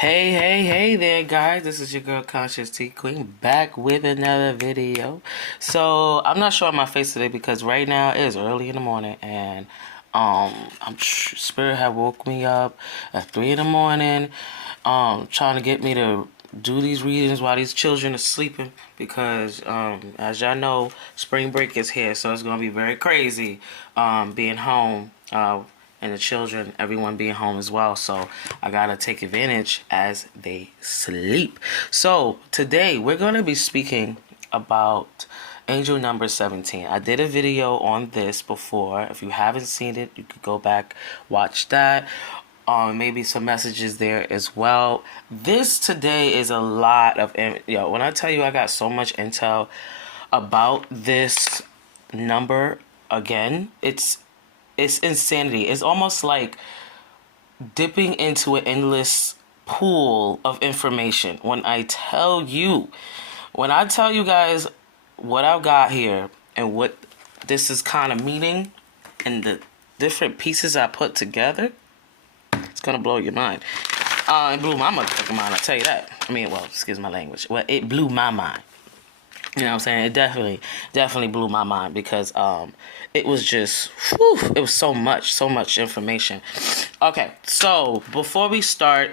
Hey there, guys. This is your girl, Consciousteaqueen, back with another video. So, I'm not showing my face today because right now it is early in the morning and Spirit had woke me up at 3 in the morning, trying to get me to do these readings while these children are sleeping because, as y'all know, spring break is here, so it's going to be very crazy, being home, and the children, everyone being home as well. So I gotta take advantage as they sleep. So today we're gonna be speaking about angel number 17. I did a video on this before. If you haven't seen it, you could go back, watch that. Maybe some messages there as well. This today is a lot of, when I tell you I got so much intel about this number, again, it's insanity. It's almost like dipping into an endless pool of information. When I tell you guys what I've got here and what this is kind of meaning and the different pieces I put together, it's gonna blow your mind. It blew my motherfucking mind, I tell you that. I mean, well, excuse my language. Well, it blew my mind. You know what I'm saying? It definitely blew my mind because it was just, it was so much information. Okay, so before we start,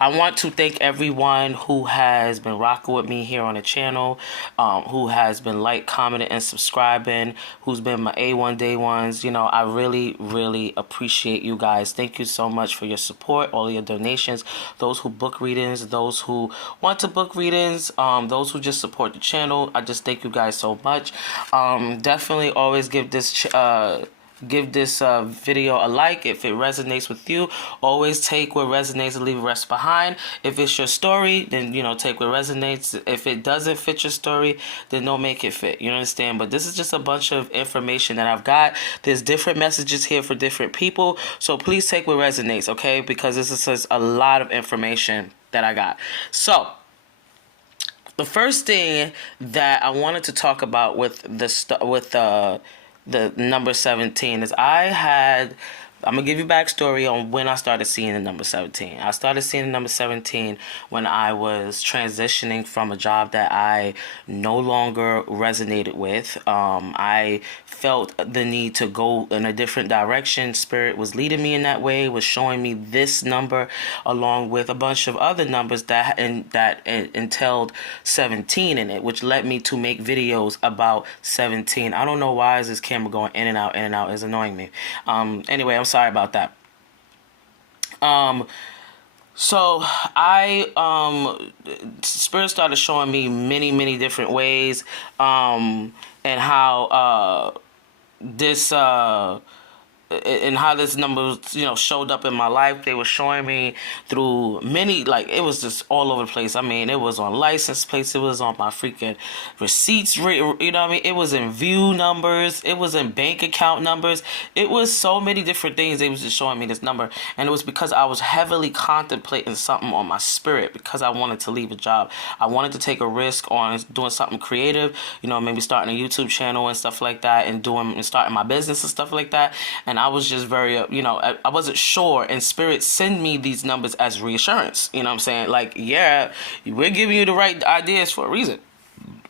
I want to thank everyone who has been rocking with me here on the channel, who has been commenting, and subscribing, who's been my A1 day ones. You know, I really appreciate you guys. Thank you so much for your support, all your donations, those who book readings, those who want to book readings, those who just support the channel. I just thank you guys so much. Definitely always give this video a like if it resonates with you. Always take what resonates and leave the rest behind. If it's your story, then take what resonates. If it doesn't fit your story, then don't make it fit. You understand? But this is just a bunch of information that I've got. There's different messages here for different people, so please take what resonates, okay? Because this is just a lot of information that I got. So the first thing that I wanted to talk about with the number 17 is I'm going to give you backstory on when I started seeing the number 17. I started seeing the number 17 when I was transitioning from a job that I no longer resonated with. I felt the need to go in a different direction. Spirit was leading me in that way, was showing me this number along with a bunch of other numbers that entailed 17 in it, which led me to make videos about 17. I don't know why is this camera going in and out, It's annoying me. Anyway, I'm sorry about that. So Spirit started showing me many different ways, and how this number, showed up in my life. They were showing me through many, it was just all over the place. I mean, it was on license plates, it was on my freaking receipts, you know what I mean? It was in view numbers, it was in bank account numbers. It was so many different things. They was just showing me this number, and it was because I was heavily contemplating something on my spirit, because I wanted to leave a job. I wanted to take a risk on doing something creative, maybe starting a YouTube channel and stuff like that, and starting my business and stuff like that. And I was just very, I wasn't sure, and Spirit send me these numbers as reassurance. You know what I'm saying? Like, yeah, we're giving you the right ideas for a reason.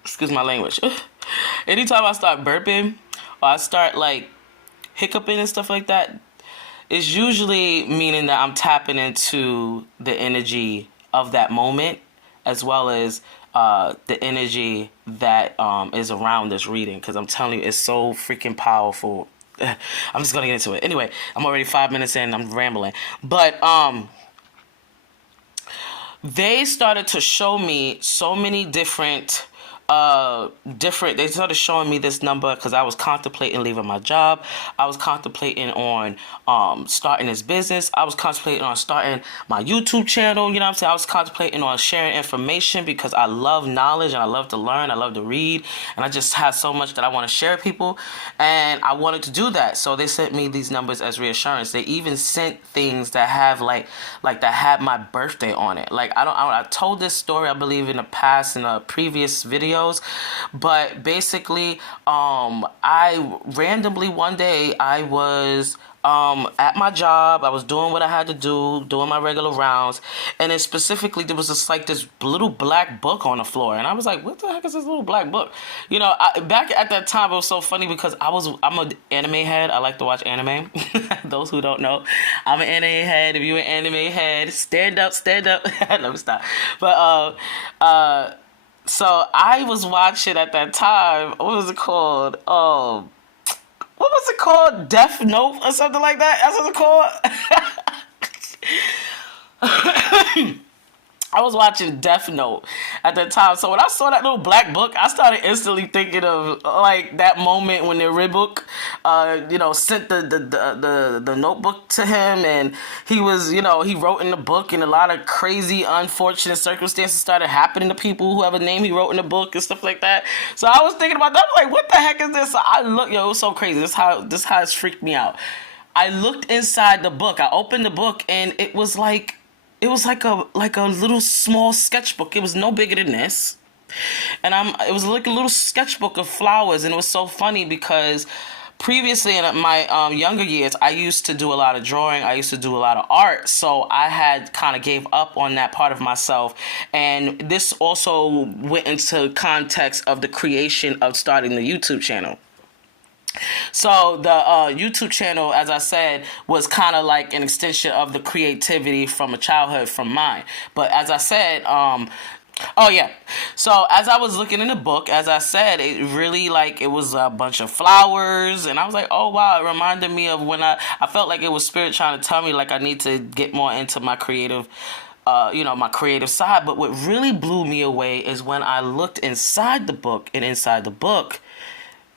Excuse my language. Anytime I start burping or I start hiccuping and stuff like that, it's usually meaning that I'm tapping into the energy of that moment, as well as the energy that is around this reading, because I'm telling you, it's so freaking powerful. I'm just gonna get into it. Anyway, I'm already 5 minutes in, I'm rambling. But they started to show me so many different they started showing me this number because I was contemplating leaving my job. I was contemplating on starting this business. I was contemplating on starting my YouTube channel. You know what I'm saying? I was contemplating on sharing information because I love knowledge and I love to learn. I love to read, and I just have so much that I want to share with people, and I wanted to do that. So they sent me these numbers as reassurance. They even sent things that have that had my birthday on it. I told this story, I believe, in a previous video. videos. But basically, I randomly one day I was at my job. I was doing what I had to do, doing my regular rounds, and then specifically there was this little black book on the floor, and I was like, "What the heck is this little black book?" You know, back at that time it was so funny because I'm an anime head. I like to watch anime. Those who don't know, I'm an anime head. If you're an anime head, stand up, stand up. Let me stop. But so I was watching at that time. What was it called? What was it called? Death Note or something like that? That's what it's called? I was watching Death Note at that time. So when I saw that little black book, I started instantly thinking of like that moment when the rebuke, sent the notebook to him, and he was, he wrote in the book, and a lot of crazy, unfortunate circumstances started happening to people, whoever name he wrote in the book and stuff like that. So I was thinking about that. I was like, what the heck is this? So I looked, it was so crazy. This how it's freaked me out. I looked inside the book. I opened the book, and it was like a little small sketchbook. It was no bigger than this. And it was like a little sketchbook of flowers, and it was so funny because previously in my younger years, I used to do a lot of drawing. I used to do a lot of art. So I had kind of gave up on that part of myself. And this also went into context of the creation of starting the YouTube channel. So the YouTube channel, as I said, was kind of like an extension of the creativity from a childhood from mine. But as I said, so as I was looking in the book, as I said, it really it was a bunch of flowers, and I was like, oh wow, it reminded me of when I felt like it was spirit trying to tell me I need to get more into my creative my creative side. But what really blew me away is when I looked inside the book, and inside the book,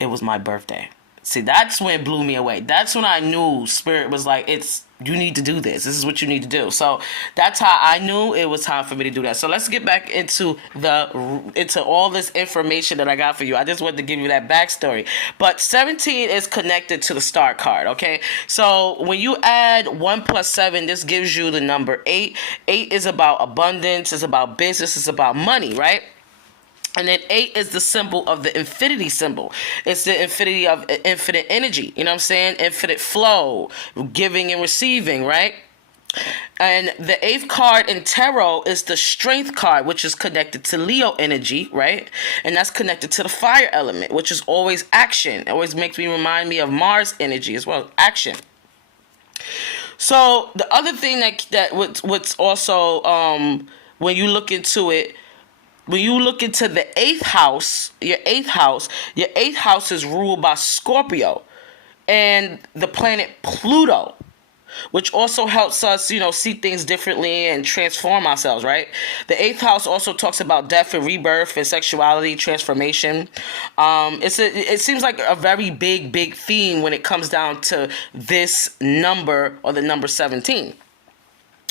it was my birthday. See, that's when it blew me away. That's when I knew spirit was like, you need to do this. This is what you need to do. So that's how I knew it was time for me to do that. So let's get back into all this information that I got for you. I just wanted to give you that backstory. But 17 is connected to the star card, okay? So when you add 1 plus 7, this gives you the number 8. 8 is about abundance. It's about business. It's about money, right? And then 8 is the symbol of the infinity symbol. It's the infinity of infinite energy. You know what I'm saying? Infinite flow, giving and receiving, right? And the 8th card in tarot is the strength card, which is connected to Leo energy, right? And that's connected to the fire element, which is always action. It always makes me remind me of Mars energy as well, action. So the other thing what's also when you look into it, when you look into the 8th house, your 8th house is ruled by Scorpio and the planet Pluto, which also helps us, see things differently and transform ourselves, right? The 8th house also talks about death and rebirth and sexuality, transformation. It seems like a very big theme when it comes down to this number, or the number 17.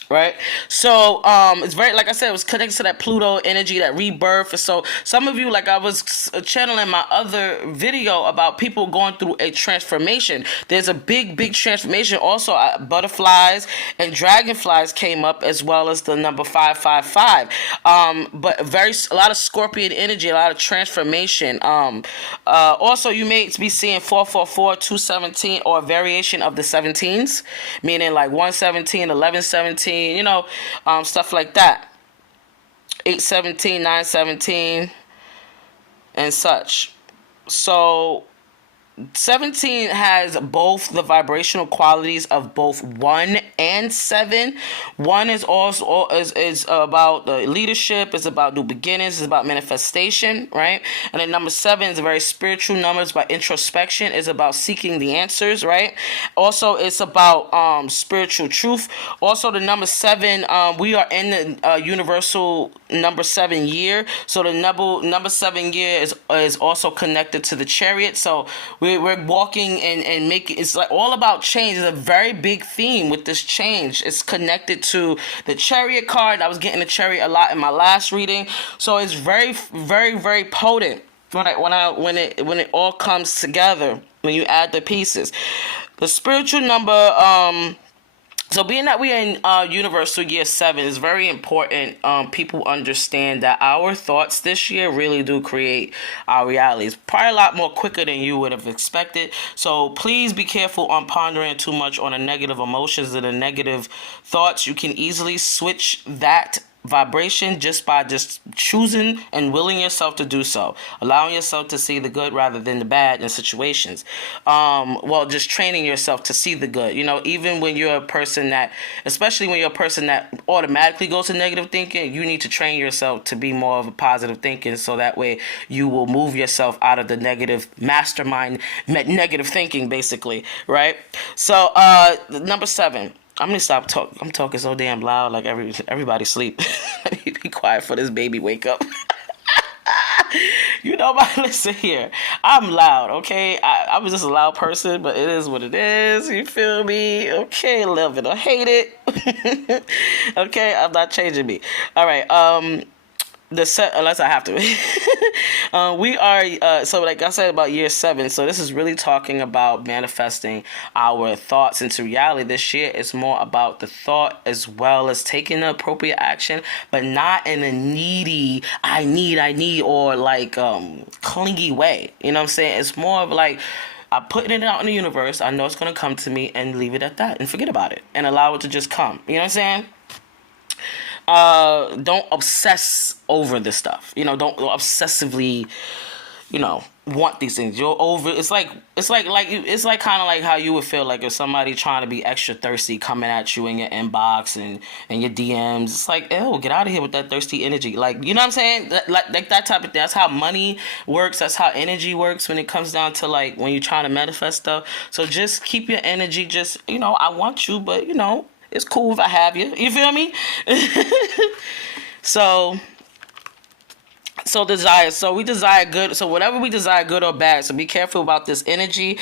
Right, so it's very, like I said, it was connected to that Pluto energy, that rebirth. And so some of you, like I was channeling my other video about people going through a transformation. There's a big transformation. Also, butterflies and dragonflies came up, as well as the number 555. But a lot of Scorpion energy, a lot of transformation. Also, you may be seeing 444, 217, or a variation of the 17s, meaning like 117, 1117. Stuff like that. 817, 917, and such. So 17 has both the vibrational qualities of both 1 and 7. 1 is also is about leadership, it's about new beginnings, it's about manifestation, right? And then number 7 is a very spiritual number. It's about introspection, it's about seeking the answers, right? Also, it's about spiritual truth. Also, the number 7, we are in the universal number 7 year. So the number 7 year is also connected to the Chariot. So we're walking and making, it's like all about change. It's a very big theme with this change. It's connected to the Chariot card. I was getting the Chariot a lot in my last reading, so it's very potent when it all comes together, when you add the pieces. The spiritual number So being that we're in universal year 7, it's very important people understand that our thoughts this year really do create our realities. Probably a lot more quicker than you would have expected. So please be careful on pondering too much on the negative emotions and the negative thoughts. You can easily switch that vibration just by just choosing and willing yourself to do so, allowing yourself to see the good rather than the bad in situations. Well, just training yourself to see the good. You know, even when you're a person that, especially when you're a person that automatically goes to negative thinking, you need to train yourself to be more of a positive thinking, so that way you will move yourself out of the negative mastermind, negative thinking, basically, right? So number 7. I'm gonna stop talking. I'm talking so damn loud, like everybody sleep. Let me be quiet for this baby wake up. You know, listen here. I'm loud, okay? I was just a loud person, but it is what it is. You feel me? Okay, love it or hate it. Okay, I'm not changing me. All right. Unless I have to. We are, so like I said about year 7, so this is really talking about manifesting our thoughts into reality. This year is more about the thought as well as taking the appropriate action, but not in a needy, I need, or like clingy way. You know what I'm saying? It's more of like, I'm putting it out in the universe. I know it's going to come to me, and leave it at that and forget about it and allow it to just come. You know what I'm saying? Don't obsess over this stuff. You know, don't obsessively, you know, want these things. You're over. It's like kind of like how you would feel like if somebody trying to be extra thirsty coming at you in your inbox and your DMs. It's like, ew, get out of here with that thirsty energy. Like, you know what I'm saying? Like that type of thing. That's how money works. That's how energy works when it comes down to like when you're trying to manifest stuff. So just keep your energy. Just, you know, I want you, but you know, it's cool if I have you. You feel me? So desire. So we desire good. So whatever we desire, good or bad. So be careful about this energy.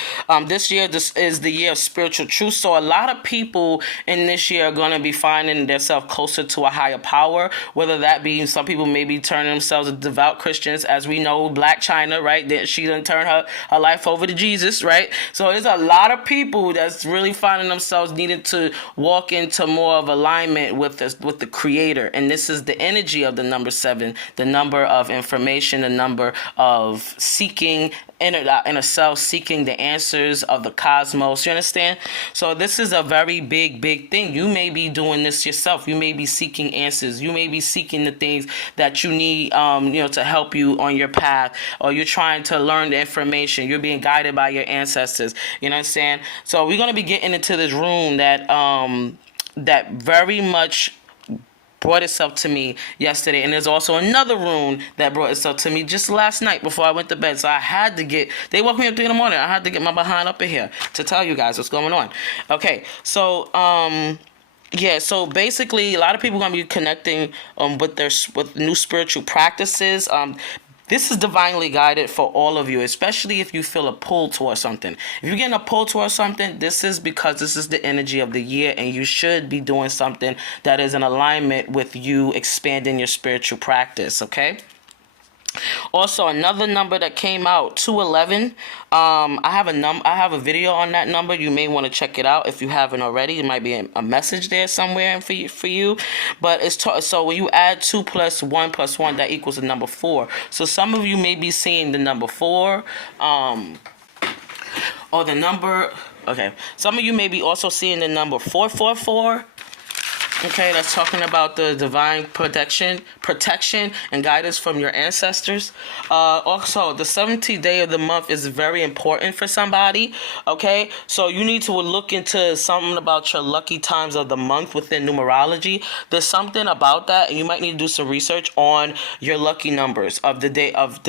This year, this is the year of spiritual truth. So a lot of people in this year are going to be finding themselves closer to a higher power. Whether that be, some people may be turning themselves into devout Christians. As we know, Black China, right? That she done turn her life over to Jesus, right? So there's a lot of people that's really finding themselves needing to walk into more of alignment with the Creator. And this is the energy of the number 7, the number of information, the number of seeking inner self, seeking the answers of the cosmos. You understand? So this is a very big thing. You may be doing this yourself. You may be seeking answers. You may be seeking the things that you need, to help you on your path, or you're trying to learn the information. You're being guided by your ancestors. You know what I'm saying? So we're gonna be getting into this room that very much brought itself to me yesterday, and there's also another rune that brought itself to me just last night before I went to bed. So I had to they woke me up 3 in the morning. I had to get my behind up in here to tell you guys what's going on. Okay, so yeah, so basically a lot of people are going to be connecting with new spiritual practices. This is divinely guided for all of you, especially if you feel a pull towards something. If you're getting a pull towards something, this is because this is the energy of the year, and you should be doing something that is in alignment with you expanding your spiritual practice, okay? Also, another number that came out, 211. I have a video on that number. You may want to check it out if you haven't already. It might be a message there somewhere for you. But so when you add 2 + 1 + 1, that equals the number 4. So some of you may be seeing the number 4, or the number. Okay, some of you may be also seeing the number 444. Okay, that's talking about the divine protection and guidance from your ancestors. Also, the 17th day of the month is very important for somebody. Okay, so you need to look into something about your lucky times of the month within numerology. There's something about that, and you might need to do some research on your lucky numbers of the day of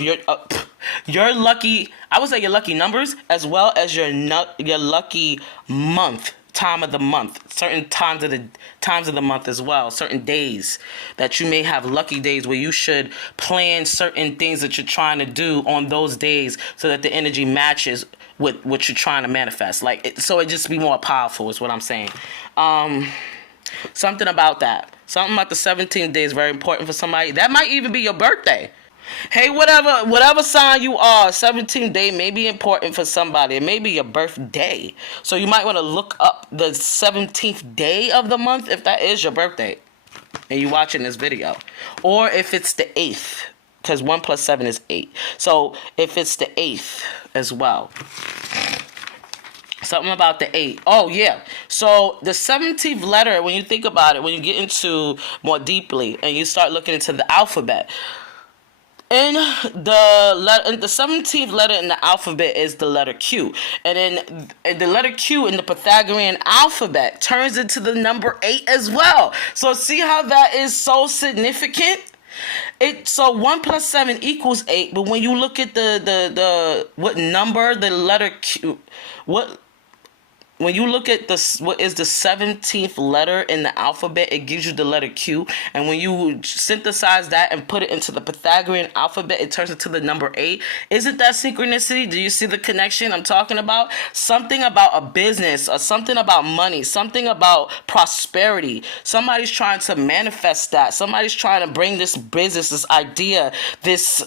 your lucky. I would say your lucky numbers as well as your lucky month. Time of the month, certain times of the month as well, certain days that you may have lucky days where you should plan certain things that you're trying to do on those days so that the energy matches with what you're trying to manifest. So it just be more powerful is what I'm saying. Something about that. Something about the 17th day is very important for somebody. That might even be your birthday. Hey, whatever sign you are, 17th day may be important for somebody. It may be your birthday. So you might want to look up the 17th day of the month if that is your birthday and you're watching this video. Or if it's the 8th, because 1 plus 7 is 8. So if it's the 8th as well. Something about the 8. Oh, yeah. So the 17th letter, when you think about it, when you get into more deeply and you start looking into the alphabet, and the 17th letter in the alphabet is the letter Q. And then the letter Q in the Pythagorean alphabet turns into the number 8 as well. So see how that is so significant? So 1 plus 7 equals 8, but when you look at the what number the letter Q, when you look at what is the 17th letter in the alphabet, it gives you the letter Q. And when you synthesize that and put it into the Pythagorean alphabet, it turns into the number 8. Isn't that synchronicity? Do you see the connection I'm talking about? Something about a business or something about money, something about prosperity. Somebody's trying to manifest that. Somebody's trying to bring this business, this idea, this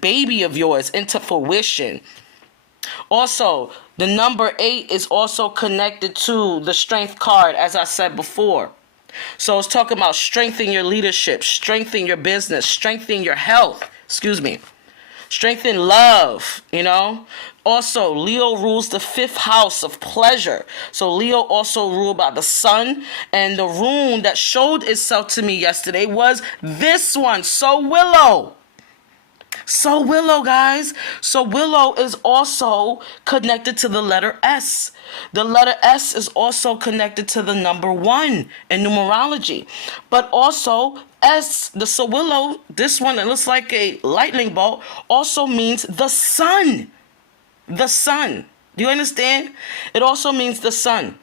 baby of yours into fruition. Also, the number 8 is also connected to the strength card, as I said before. So it's talking about strengthening your leadership, strengthening your business, strengthening your health, strengthen love, Also, Leo rules the 5th house of pleasure. So Leo also ruled by the sun. And the rune that showed itself to me yesterday was this one, So Willow. So Willow, guys. So Willow is also connected to the letter S. The letter S is also connected to the number 1 in numerology. But also the So Willow, this one that looks like a lightning bolt, also means the sun. The sun. Do you understand? It also means the sun.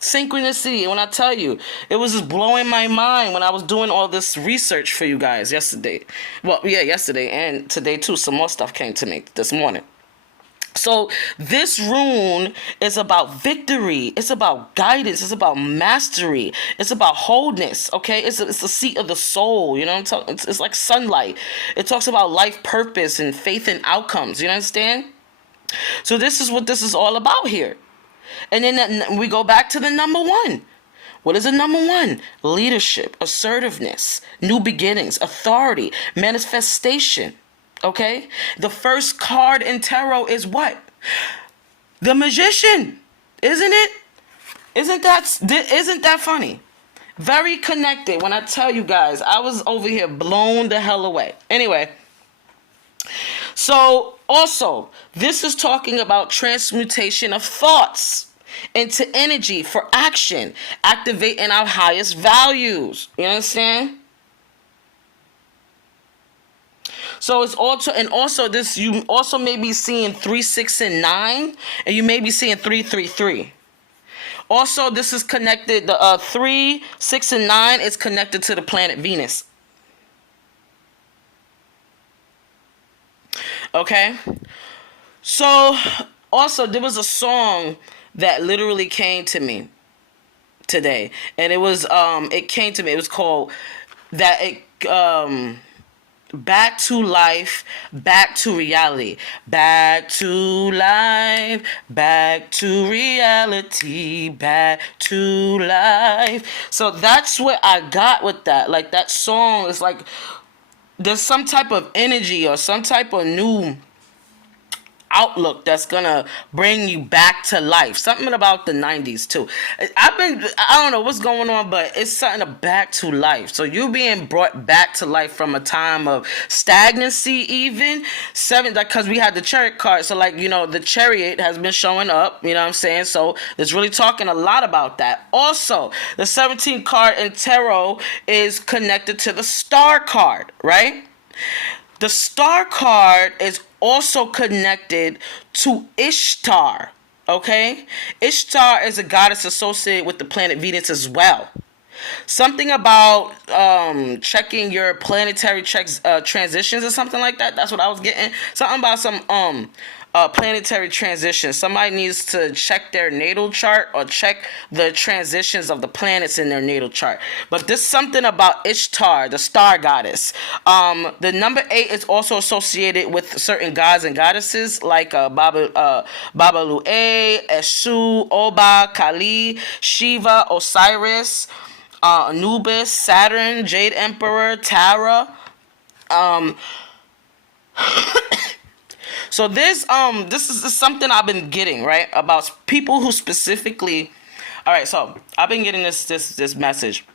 Synchronicity. When I tell you, it was just blowing my mind when I was doing all this research for you guys yesterday. Well, yeah, yesterday and today too. Some more stuff came to me this morning. So this rune is about victory. It's about guidance. It's about mastery. It's about wholeness. Okay, it's the seat of the soul. You know what I'm talking? It's like sunlight. It talks about life purpose and faith and outcomes. You understand? So this is what this is all about here. And then we go back to the number 1. What is the number 1? Leadership, assertiveness, new beginnings, authority, manifestation. Okay? The first card in tarot is what? The Magician. Isn't it? Isn't that funny? Very connected. When I tell you guys, I was over here blown the hell away. Anyway. So, also, this is talking about transmutation of thoughts into energy for action, activating our highest values. You understand? So it's also this, you also may be seeing 3, 6, and 9, and you may be seeing 3, 3, 3. Also, this is connected, the 3, 6, and 9 is connected to the planet Venus. Okay, so also there was a song that literally came to me today, and it was it was called Back to Life, Back to Reality, Back to Life, Back to Reality, Back to Life. So that's what I got with that. Like, that song is like, there's some type of energy or some type of new outlook that's gonna bring you back to life. Something about the 90s too. I don't know what's going on, but it's something of back to life. So you're being brought back to life from a time of stagnancy, even 7, because we had the chariot card. So the chariot has been showing up, you know what I'm saying? So it's really talking a lot about that. Also, the 17th card in tarot is connected to the star card, right? The star card is also connected to Ishtar, okay? Ishtar is a goddess associated with the planet Venus as well. Something about checking your planetary transitions or something like that. That's what I was getting. Something about some planetary transition. Somebody needs to check their natal chart or check the transitions of the planets in their natal chart. But there's something about Ishtar, the star goddess. The number 8 is also associated with certain gods and goddesses like Babalu'e, Eshu, Oba, Kali, Shiva, Osiris, Anubis, Saturn, Jade Emperor, Tara. So this is something I've been getting, right, about people who specifically. All right, so I've been getting this message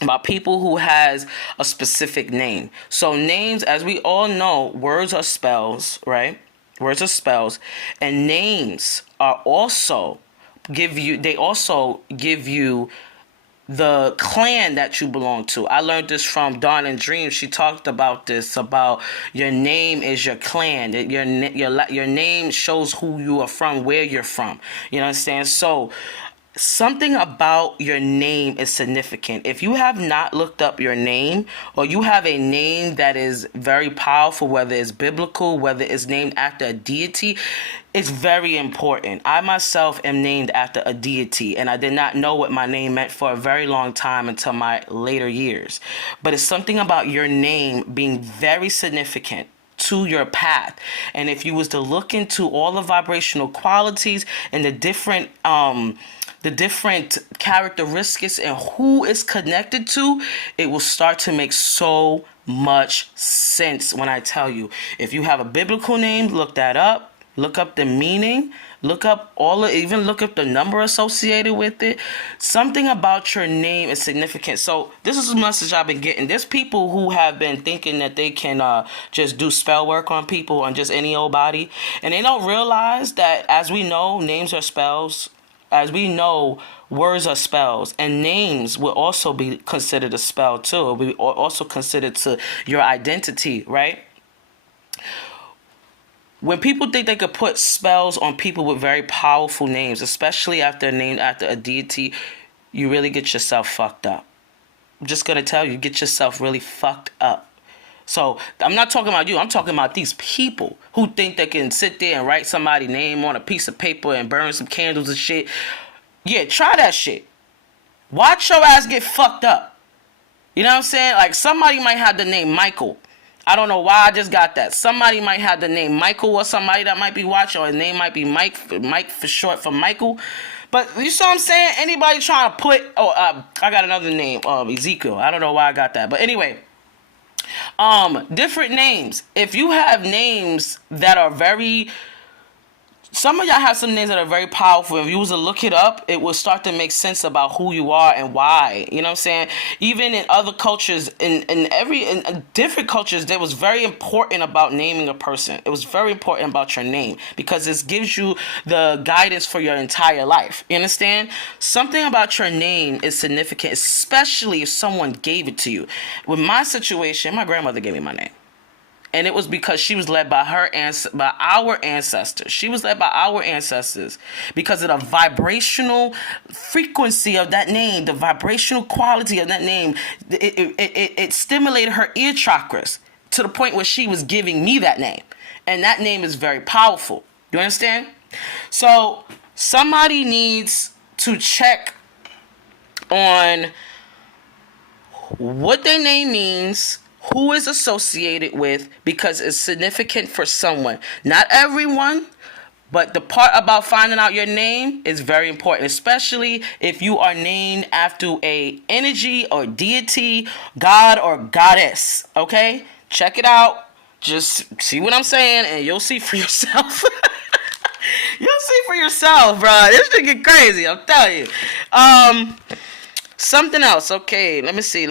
about people who has a specific name. So names, as we all know, words are spells, right? Words are spells, and names are also give you the clan that you belong to. I learned this from Dawn and Dream. She talked about this, about your name is your clan. Your name shows who you are from, where you're from. You understand? So something about your name is significant. If you have not looked up your name, or you have a name that is very powerful, whether it's biblical, whether it's named after a deity, it's very important. I myself am named after a deity, and I did not know what my name meant for a very long time until my later years. But it's something about your name being very significant to your path. And if you was to look into all the vibrational qualities and the different characteristics and who is connected to, it will start to make so much sense when I tell you. If you have a biblical name, look that up. Look up the meaning. Look up even look up the number associated with it. Something about your name is significant. So this is a message I've been getting. There's people who have been thinking that they can just do spell work on people, on just any old body, and they don't realize that, as we know, names are spells. As we know, words are spells, and names will also be considered a spell too. It'll be also considered to your identity, right? When people think they could put spells on people with very powerful names, especially after a name after a deity, you really get yourself fucked up. I'm just going to tell you, get yourself really fucked up. So I'm not talking about you. I'm talking about these people who think they can sit there and write somebody's name on a piece of paper and burn some candles and shit. Yeah, try that shit. Watch your ass get fucked up. You know what I'm saying? Like, somebody might have the name Michael. I don't know why I just got that. Somebody might have the name Michael, or somebody that might be watching, or his name might be Mike for short for Michael. But you see what I'm saying? Anybody trying to put... I got another name, Ezekiel. I don't know why I got that. But anyway, different names. If you have names that are very... Some of y'all have some names that are very powerful. If you was to look it up, it will start to make sense about who you are and why. You know what I'm saying? Even in other cultures, in different cultures, that was very important about naming a person. It was very important about your name, because this gives you the guidance for your entire life. You understand? Something about your name is significant, especially if someone gave it to you. With my situation, my grandmother gave me my name. And it was because she was led by our ancestors. She was led by our ancestors because of the vibrational frequency of that name, the vibrational quality of that name. It stimulated her ear chakras to the point where she was giving me that name. And that name is very powerful. You understand? So somebody needs to check on what their name means, who is associated with, because it's significant for someone. Not everyone, but the part about finding out your name is very important, especially if you are named after a energy or deity, god or goddess. Okay? Check it out. Just see what I'm saying, and you'll see for yourself. You'll see for yourself, bro. This shit get crazy, I'm telling you. Something else. Okay, let me see.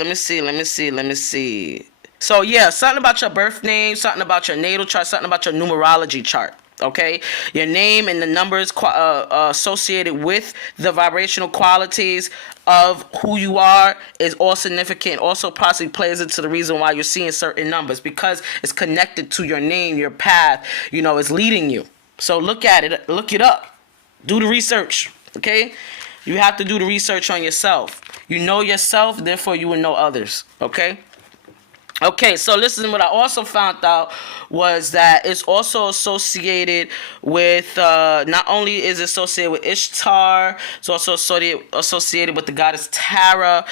So yeah, something about your birth name, something about your natal chart, something about your numerology chart. Okay, your name and the numbers associated with the vibrational qualities of who you are is all significant. Also possibly plays into the reason why you're seeing certain numbers, because it's connected to your name, your path. You know, it's leading you. So look at it, look it up, do the research. Okay, you have to do the research on yourself. You know yourself, therefore you will know others. Okay. Okay, so listen, what I also found out was that it's also associated with, not only is it associated with Ishtar, it's also associated with the goddess Tara.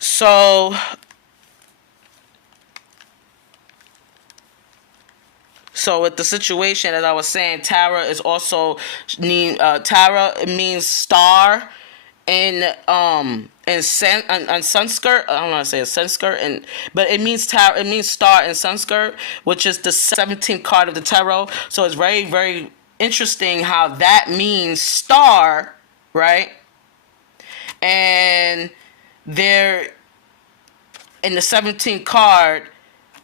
So with the situation, as I was saying, Tara is also Tara means star in Sanskrit. I don't know how to say it, Sanskrit, but it means Tara. It means star in Sanskrit, which is the 17th card of the tarot. So it's very, very interesting how that means star, right? And there, in the 17th card,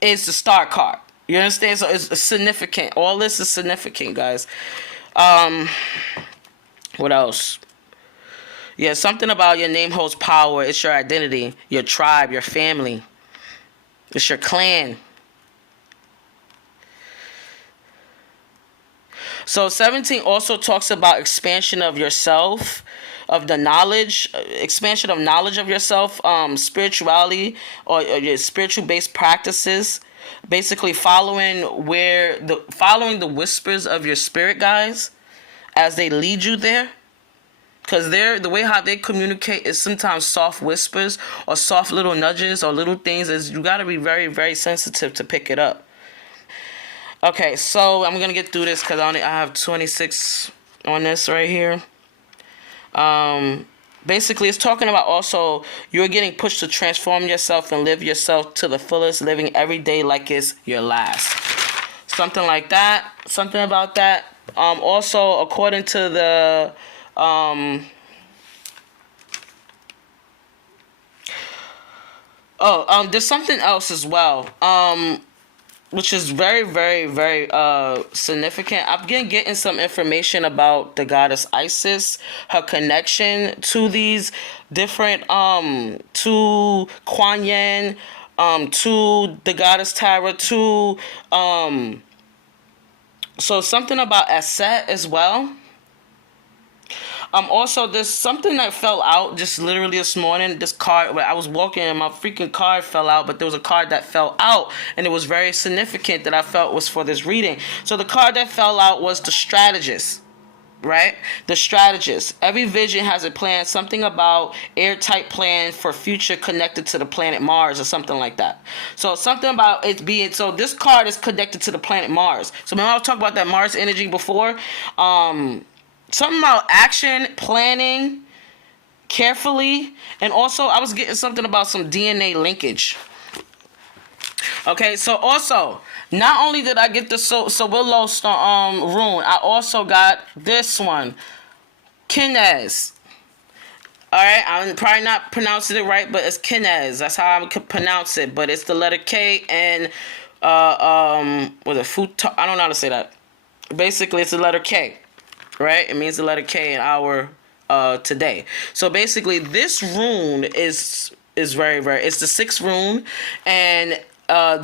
is the star card. You understand? So it's significant. All this is significant, guys. What else? Yeah, something about your name holds power. It's your identity, your tribe, your family. It's your clan. So 17 also talks about expansion of yourself, of the knowledge, expansion of knowledge of yourself, spirituality, or your spiritual based practices. Basically following the whispers of your spirit guides as they lead you there. Because the way how they communicate is sometimes soft whispers or soft little nudges or little things. Is you got to be very, very sensitive to pick it up. Okay, so I'm going to get through this because I have 26 on this right here. Basically, it's talking about also you're getting pushed to transform yourself and live yourself to the fullest, living every day like it's your last. Something like that. Something about that. Also, according to the... there's something else as well, which is very, very, very significant. I'm getting some information about the goddess Isis, her connection to these different, to Kuan Yin, to the goddess Tara, to, so something about Aset as well. Also, there's something that fell out just literally this morning. This card, I was walking and my freaking card fell out, but there was a card that fell out, and it was very significant that I felt was for this reading. So the card that fell out was the strategist, right? The strategist. Every vision has a plan, something about airtight plan for future connected to the planet Mars or something like that. So something about it being, so this card is connected to the planet Mars. So remember I was talking about that Mars energy before? Something about action, planning, carefully, and also I was getting something about some DNA linkage. Okay, so also, not only did I get the Willow Stone rune, I also got this one, Kinez. Alright, I'm probably not pronouncing it right, but it's Kinez. That's how I could pronounce it, but it's the letter K and, was it Futa? I don't know how to say that. Basically, it's the letter K. Right? It means the letter K in our today. So basically this rune is very, very, it's the 6th rune, and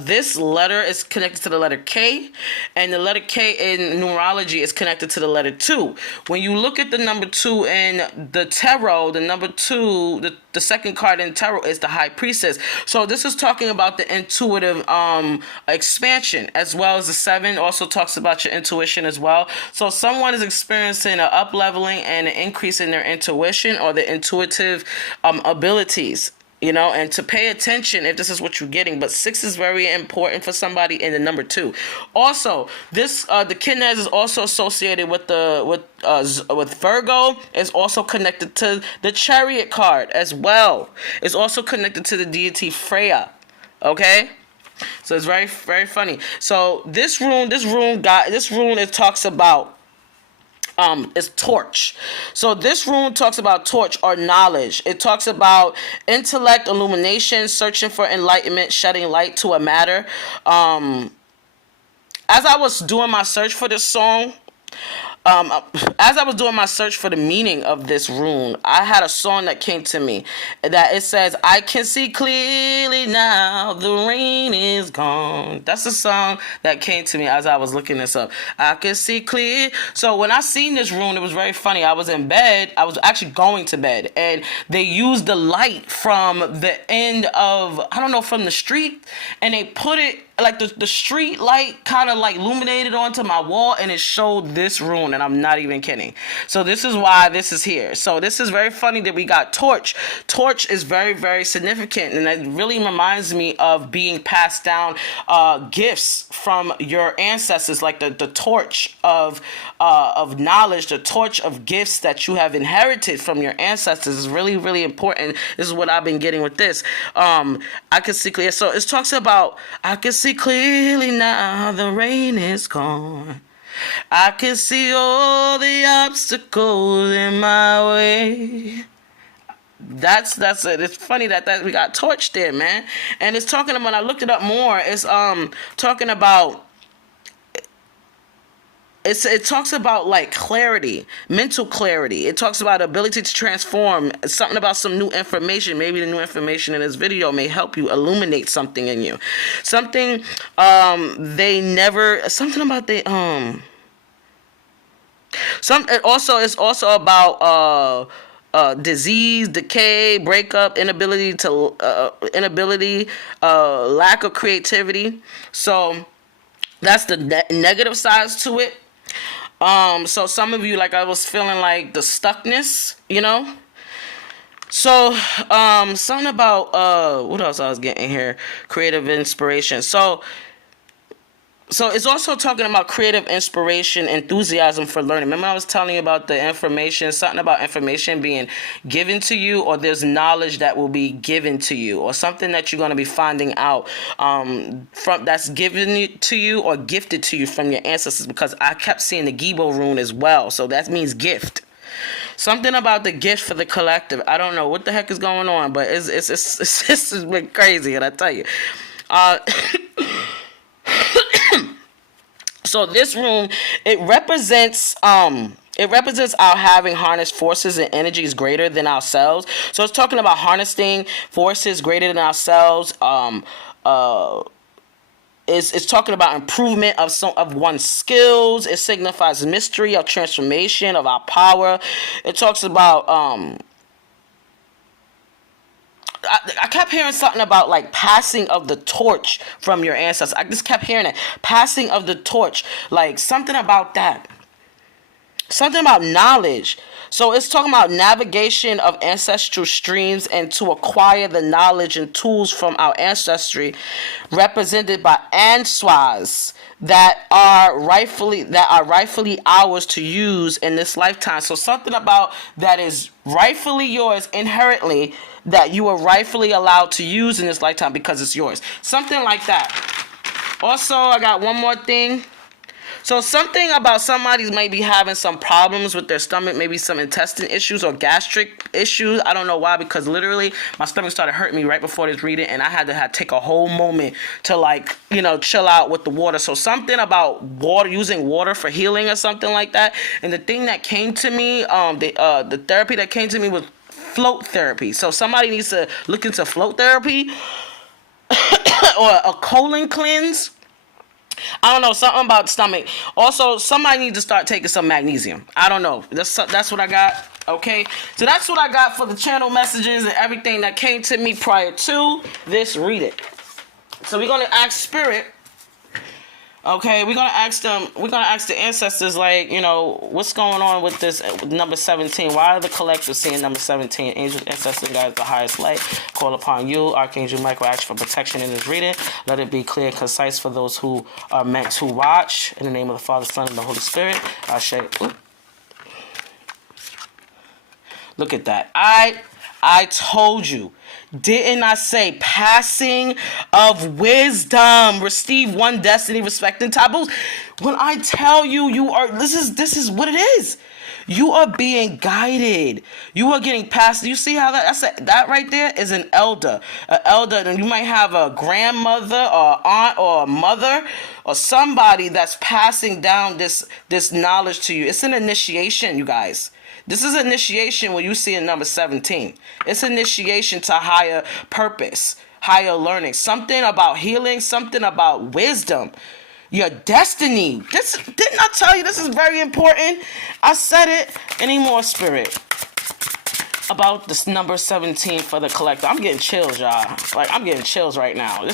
this letter is connected to the letter K, and the letter K in numerology is connected to the letter 2. When you look at the number 2 in the tarot, the number 2, the second card in tarot is the High Priestess. So this is talking about the intuitive expansion, as well as the 7 also talks about your intuition as well. So someone is experiencing an up-leveling and an increase in their intuition or their intuitive abilities. You know, and to pay attention if this is what you're getting. But 6 is very important for somebody in the number 2. Also, this the Kinez is also associated with with Virgo. It's also connected to the Chariot card as well. It's also connected to the deity Freya. Okay, so it's very, very funny. So this rune it talks about. Is torch. So this rune talks about torch or knowledge. It talks about intellect, illumination, searching for enlightenment, shedding light to a matter. As I was doing my search for this song, as I was doing my search for the meaning of this rune, I had a song that came to me that it says, "I can see clearly now, the rain is gone." That's the song that came to me as I was looking this up. I can see clear. So when I seen this rune, it was very funny. I was in bed. I was actually going to bed, and they used the light from the end of, I don't know, from the street, and they put it like the street light kind of like illuminated onto my wall, and it showed this rune, and I'm not even kidding. So this is why this is here. So this is very funny that we got torch. Torch is very, very significant, and it really reminds me of being passed down gifts from your ancestors, like the torch of knowledge, the torch of gifts that you have inherited from your ancestors is really, really important. This is what I've been getting with this. I can see clear. So it talks about, I can see clearly now, the rain is gone. I can see all the obstacles in my way. That's it. It's funny that we got torch there, man. And it's talking about, when I looked it up more, it's talking about, it talks about like clarity, mental clarity. It talks about ability to transform. It's something about some new information. Maybe the new information in this video may help you illuminate something in you. Something something about it's also about disease, decay, breakup, inability, lack of creativity. So that's the negative sides to it. So some of you, like, I was feeling like the stuckness, you know. So something about what else I was getting here? Creative inspiration. So it's also talking about creative inspiration, enthusiasm for learning. Remember I was telling you about the information, something about information being given to you, or there's knowledge that will be given to you, or something that you're going to be finding out from that's given to you or gifted to you from your ancestors, because I kept seeing the Gibo rune as well. So that means gift. Something about the gift for the collective. I don't know what the heck is going on, but it's been crazy, and I tell you. So this rune, it represents our having harnessed forces and energies greater than ourselves. So it's talking about harnessing forces greater than ourselves. It's talking about improvement of one's skills. It signifies mystery of transformation of our power. It talks about I kept hearing something about like passing of the torch from your ancestors. I just kept hearing it. Passing of the torch. Like something about that. Something about knowledge. So it's talking about navigation of ancestral streams and to acquire the knowledge and tools from our ancestry, represented by answers that are rightfully ours to use in this lifetime. So something about that is rightfully yours inherently, that you are rightfully allowed to use in this lifetime because it's yours. Something like that. Also, I got one more thing. So something about somebody's might be having some problems with their stomach, maybe some intestine issues or gastric issues. I don't know why, because literally my stomach started hurting me right before this reading, and I had to take a whole moment to, like, you know, chill out with the water. So something about water, using water for healing or something like that. And the thing that came to me, the therapy that came to me was float therapy. So somebody needs to look into float therapy or a colon cleanse. I don't know, something about stomach. Also, somebody needs to start taking some magnesium. I don't know. That's what I got. Okay, so that's what I got for the channel messages and everything that came to me prior to this reading. So we're gonna ask Spirit. Okay, we're gonna ask them. We're gonna ask the ancestors, like, you know, what's going on with this with number 17? Why are the collective seeing number 17? Angels, ancestors, guys, the highest light. Call upon you, Archangel Michael. Ask for protection in this reading. Let it be clear and concise for those who are meant to watch. In the name of the Father, Son, and the Holy Spirit. I share. Look at that. I told you. Didn't I say passing of wisdom? Receive one destiny, respecting taboos. When I tell you, you are, this is what it is. You are being guided. You are getting passed. You see how that right there is an elder. An elder, and you might have a grandmother or aunt or a mother or somebody that's passing down this knowledge to you. It's an initiation, you guys. This is initiation when you see in number 17. It's initiation to higher purpose, higher learning. Something about healing, something about wisdom. Your destiny. Didn't I tell you this is very important? I said it. Any more, Spirit, about this number 17 for the collector? I'm getting chills, y'all. Like, I'm getting chills right now.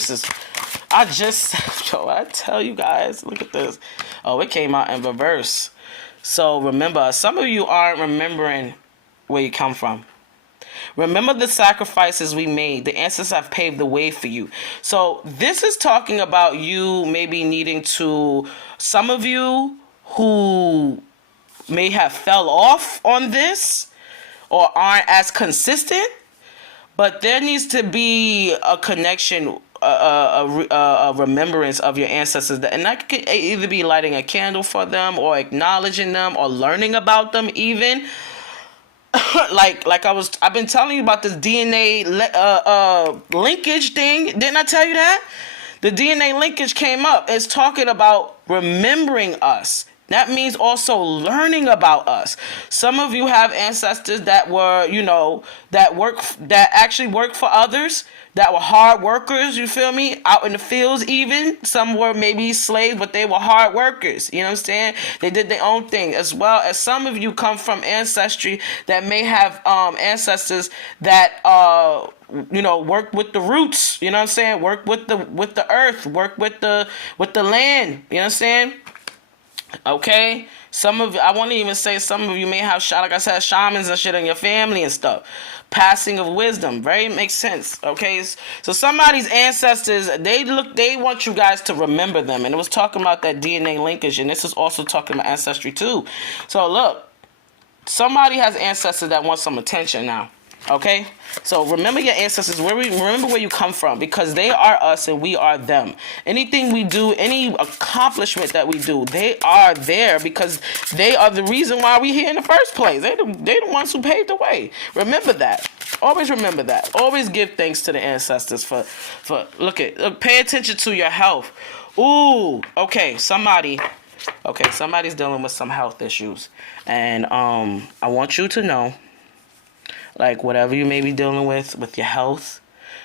I tell you guys, look at this. Oh, it came out in reverse. So remember, some of you aren't remembering where you come from. Remember the sacrifices we made. The ancestors have paved the way for you. So this is talking about you maybe needing to, some of you who may have fell off on this or aren't as consistent, but there needs to be a connection, a remembrance of your ancestors, and that could either be lighting a candle for them or acknowledging them or learning about them even. I've been telling you about this DNA linkage thing. Didn't I tell you that? The DNA linkage came up. It's talking about remembering us. That means also learning about us. Some of you have ancestors that were, that actually work for others, that were hard workers, you feel me? Out in the fields even. Some were maybe slaves, but they were hard workers. You know what I'm saying? They did their own thing. As well as some of you come from ancestry that may have ancestors that work with the roots, you know what I'm saying? Work with the earth, work with the land, you know what I'm saying? Okay, I want to even say some of you may have, like I said, shamans and shit in your family and stuff. Passing of wisdom, very makes sense. Okay, so somebody's ancestors, they want you guys to remember them, and it was talking about that DNA linkage, and this is also talking about ancestry too. So look, somebody has ancestors that want some attention now. Okay, so remember your ancestors. Remember where you come from, because they are us and we are them. Anything we do, any accomplishment that we do, they are there because they are the reason why we're here in the first place. They the ones who paved the way. Remember that. Always remember that. Always give thanks to the ancestors for pay attention to your health. Ooh, okay, somebody's dealing with some health issues, and I want you to know, like, whatever you may be dealing with your health,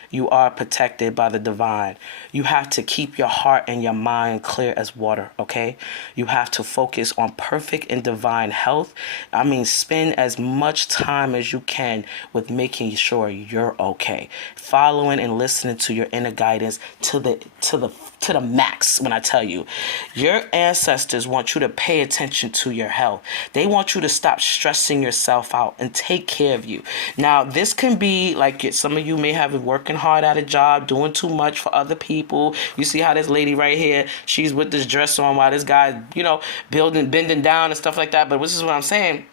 you are protected by the divine. You have to keep your heart and your mind clear as water, okay? You have to focus on perfect and divine health. I mean, spend as much time as you can with making sure you're okay. Following and listening to your inner guidance to the max. When I tell you, your ancestors want you to pay attention to your health. They want you to stop stressing yourself out and take care of you. Now, this can be like some of you may have been working hard at a job, doing too much for other people. You see how this lady right here, she's with this dress on while this guy's, bending down and stuff like that. But this is what I'm saying.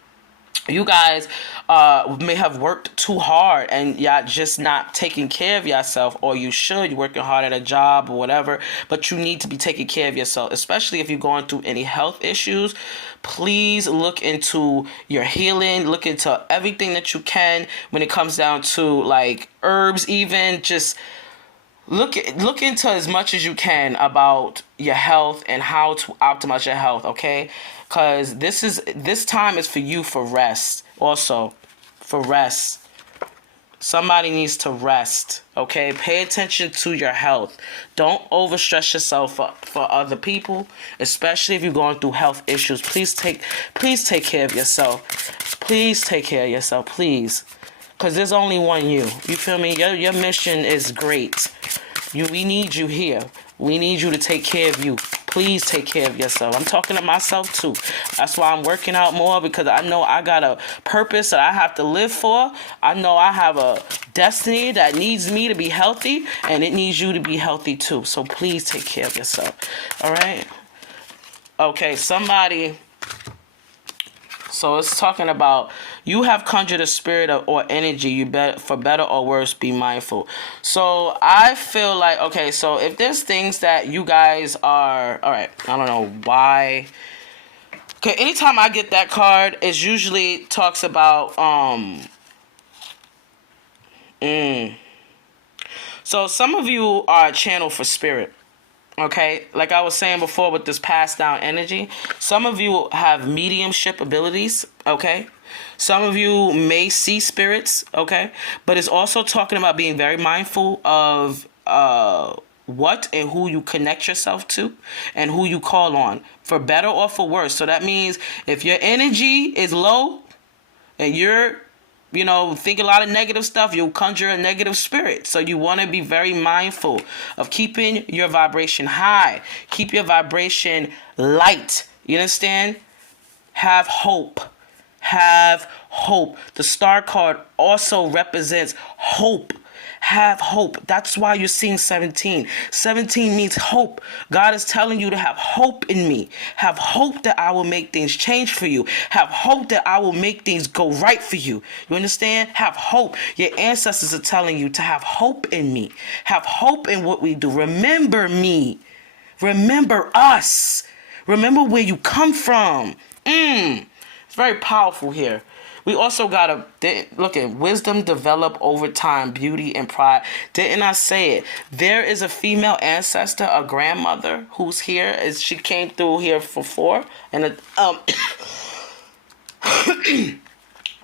You guys may have worked too hard and y'all just not taking care of yourself, or you should. You're working hard at a job or whatever, but you need to be taking care of yourself, especially if you're going through any health issues. Please look into your healing. Look into everything that you can when it comes down to like herbs even. Just look into as much as you can about your health and how to optimize your health, okay? Because this time is for you for rest. Also, for rest. Somebody needs to rest, okay? Pay attention to your health. Don't overstress yourself for other people, especially if you're going through health issues. Please take care of yourself. Please take care of yourself, please. Because there's only one you. You feel me? Your mission is great. We need you here. We need you to take care of you. Please take care of yourself. I'm talking to myself too. That's why I'm working out more, because I know I got a purpose that I have to live for. I know I have a destiny that needs me to be healthy, and it needs you to be healthy too. So please take care of yourself. All right? Okay, somebody... So it's talking about you have conjured a spirit or energy. You for better or worse, be mindful. So I feel like, okay, so if there's things that you guys are, all right, I don't know why Okay, anytime I get that card, it usually talks about so some of you are a channel for spirit. Okay, like I was saying before with this passed down energy, some of you have mediumship abilities. Okay, some of you may see spirits. Okay, but it's also talking about being very mindful of what and who you connect yourself to and who you call on, for better or for worse. So that means if your energy is low and you're think a lot of negative stuff, you'll conjure a negative spirit. So you want to be very mindful of keeping your vibration high. Keep your vibration light. You understand? Have hope. Have hope. The star card also represents hope. Have hope. That's why you're seeing 17. 17 means hope. God is telling you to have hope in me. Have hope that I will make things change for you. Have hope that I will make things go right for you. You understand? Have hope. Your ancestors are telling you to have hope in me. Have hope in what we do. Remember me. Remember us. Remember where you come from. It's very powerful here. We also got to look at wisdom develop over time, beauty and pride. Didn't I say it? There is a female ancestor, a grandmother who's here. She came through here for 4. And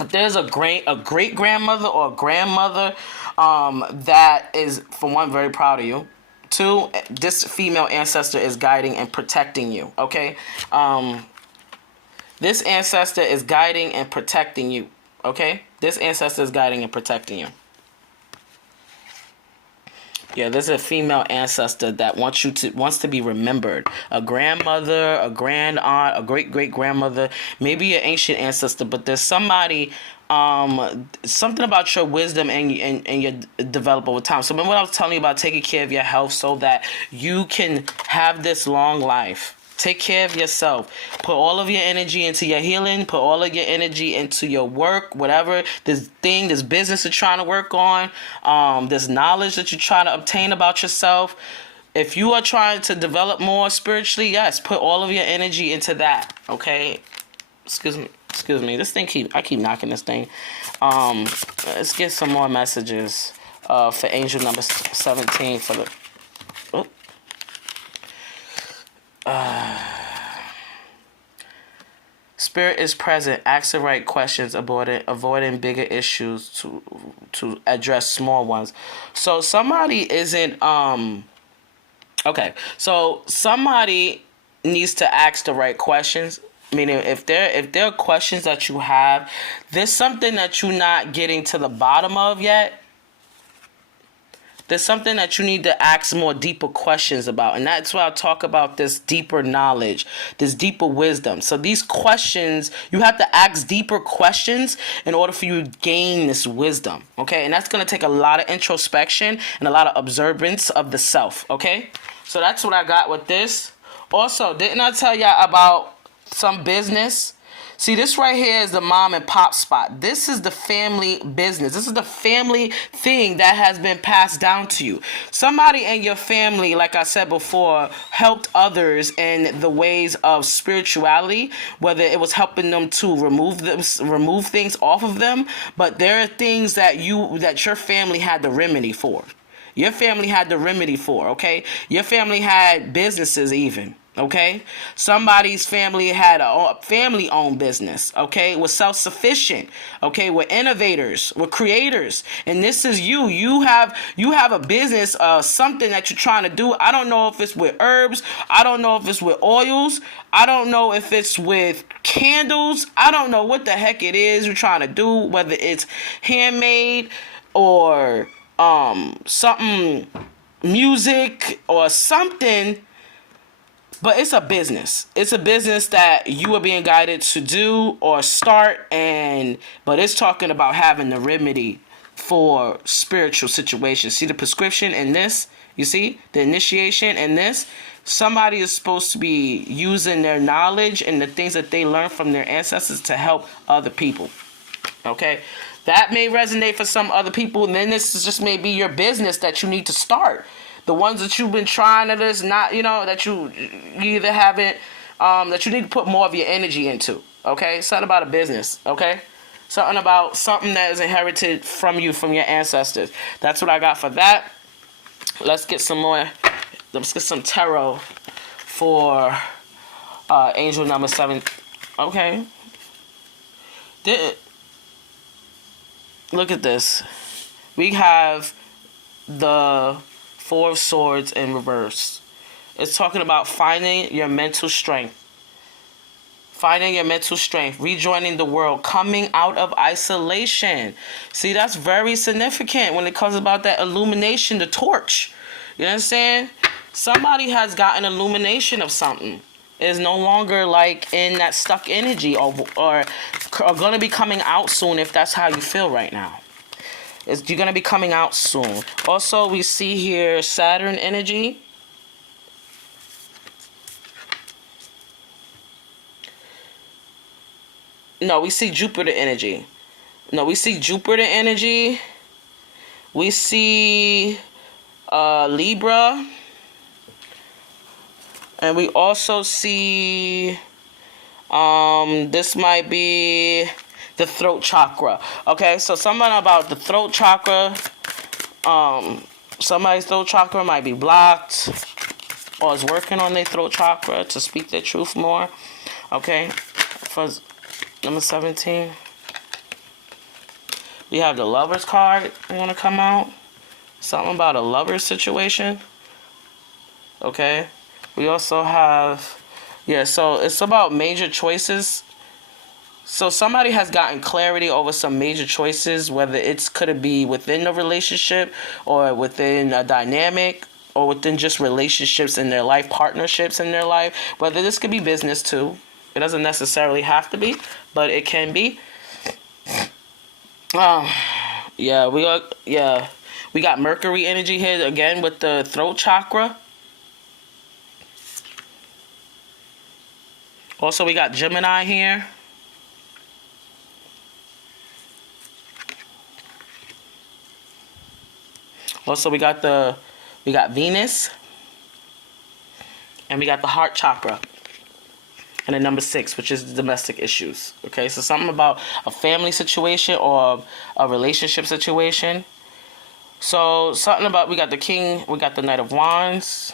there's a great grandmother or a grandmother that is, for one, very proud of you. 2, this female ancestor is guiding and protecting you. Okay. This ancestor is guiding and protecting you, okay? This ancestor is guiding and protecting you. Yeah, there's a female ancestor that wants to be remembered. A grandmother, a grand aunt, a great-great-grandmother, maybe an ancient ancestor, but there's somebody, something about your wisdom and your develop over time. So remember what I was telling you about taking care of your health so that you can have this long life. Take care of yourself. Put all of your energy into your healing. Put all of your energy into your work, whatever this business you're trying to work on, this knowledge that you're trying to obtain about yourself. If you are trying to develop more spiritually, yes, put all of your energy into that. Okay. Excuse me. I keep knocking this thing. Let's get some more messages for angel number 17 for the. Oh. Spirit is present. Ask the right questions, avoiding bigger issues to address small ones. So somebody isn't okay. So somebody needs to ask the right questions. Meaning, if there are questions that you have, there's something that you're not getting to the bottom of yet. There's something that you need to ask more deeper questions about. And that's why I talk about this deeper knowledge, this deeper wisdom. So these questions, you have to ask deeper questions in order for you to gain this wisdom. Okay? And that's going to take a lot of introspection and a lot of observance of the self. Okay? So that's what I got with this. Also, didn't I tell y'all about some business? See, this right here is the mom and pop spot. This is the family business. This is the family thing that has been passed down to you. Somebody in your family, like I said before, helped others in the ways of spirituality, whether it was helping them to remove things off of them, but there are things that your family had the remedy for. Your family had the remedy for, okay? Your family had businesses even. Okay, somebody's family had a family-owned business. Okay, was self-sufficient. Okay, we're innovators, we're creators, and this is you. You have a business, something that you're trying to do. I don't know if it's with herbs. I don't know if it's with oils. I don't know if it's with candles. I don't know what the heck it is you're trying to do. Whether it's handmade or something, music or something. But it's a business. It's a business that you are being guided to do or start, but it's talking about having the remedy for spiritual situations. See the prescription in this? You see? The initiation in this? Somebody is supposed to be using their knowledge and the things that they learned from their ancestors to help other people. Okay? That may resonate for some other people, and then this is just maybe your business that you need to start. The ones that you've been trying that is not, that you either haven't that you need to put more of your energy into. Okay, something about a business. Okay, something about something that is inherited from you, from your ancestors. That's what I got for that. Let's get some more. Let's get some tarot for angel number 7. Okay. Look at this. We have the 4 of Swords in reverse. It's talking about finding your mental strength. Finding your mental strength, rejoining the world, coming out of isolation. See, that's very significant when it comes about that illumination, the torch. You know what I'm saying? Somebody has gotten illumination of something. Is no longer like in that stuck energy or going to be coming out soon if that's how you feel right now. You're going to be coming out soon. Also, we see here Saturn energy. No, we see Jupiter energy. No, we see Jupiter energy. We see Libra. And we also see, this might be the throat chakra. Okay, so something about the throat chakra. Somebody's throat chakra might be blocked or is working on their throat chakra to speak their truth more. Okay, for number 17. We have the Lover's card want to come out. Something about a lover situation. Okay. We also have, so it's about major choices. So somebody has gotten clarity over some major choices, whether could it be within the relationship or within a dynamic or within just relationships in their life, partnerships in their life. Whether this could be business too. It doesn't necessarily have to be, but it can be. We got Mercury energy here again with the throat chakra. Also, we got Gemini here. Also, we got Venus. And we got the heart chakra. And then number 6, which is the domestic issues. Okay, so something about a family situation or a relationship situation. So something about, we got the King, we got the Knight of Wands.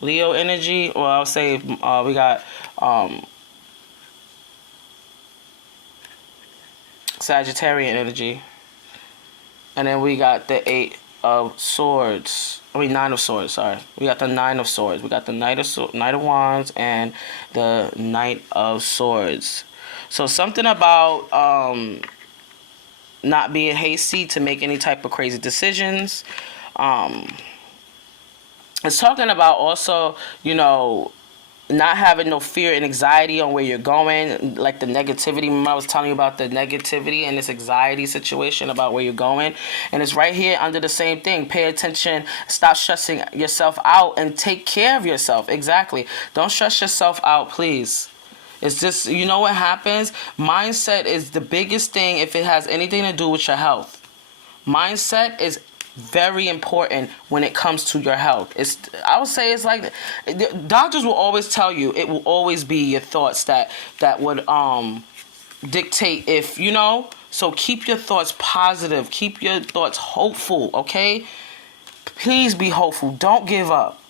Leo energy, or I'll say we got Sagittarian energy. And then we got the 8 of Swords. 9 of Swords, sorry. We got the 9 of Swords. We got the Knight of Wands and the Knight of Swords. So something about not being hasty to make any type of crazy decisions. It's talking about also, not having no fear and anxiety on where you're going, like the negativity. Remember I was telling you about the negativity and this anxiety situation about where you're going. And it's right here under the same thing. Pay attention. Stop stressing yourself out and take care of yourself. Exactly. Don't stress yourself out, please. It's just, you know what happens? Mindset is the biggest thing if it has anything to do with your health. Mindset is very important when it comes to your health. I would say it's like doctors will always tell you it will always be your thoughts that would dictate if so keep your thoughts positive, keep your thoughts hopeful. Okay, please be hopeful. Don't give up.